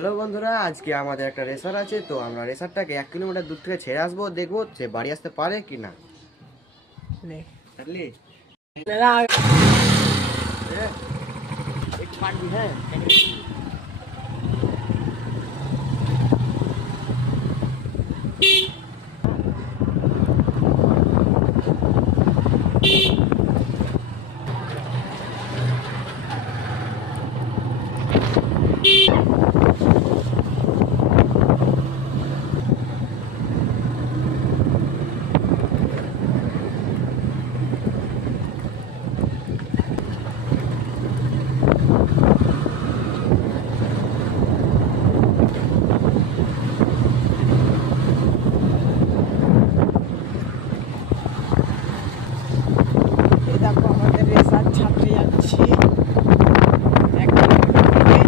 Hello বন্ধুরা, আজকে আমাদের একটা রেসার আছে। তো আমরা রেসারটাকে 1 কিলোমিটার দূর থেকে ছেড়ে আসবো, দেখবো সে বাড়ি আসতে পারে কি না। আমাদের রেসার ছাত্রী যাচ্ছি 1 কিলোমিটার দূরে।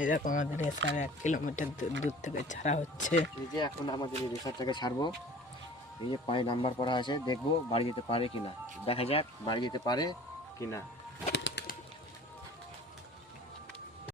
এই দেখো আমাদের রেসার 1 কিলোমিটার দূর থেকে ছাড়া হচ্ছে। এই যে এখন আমাদের এই রেসারটাকে ছাড়বো। এই যে পায়ে নাম্বার করা আছে, দেখবো বাড়ি যেতে পারে কিনা। দেখা যাক বাড়ি যেতে পারে কিনা।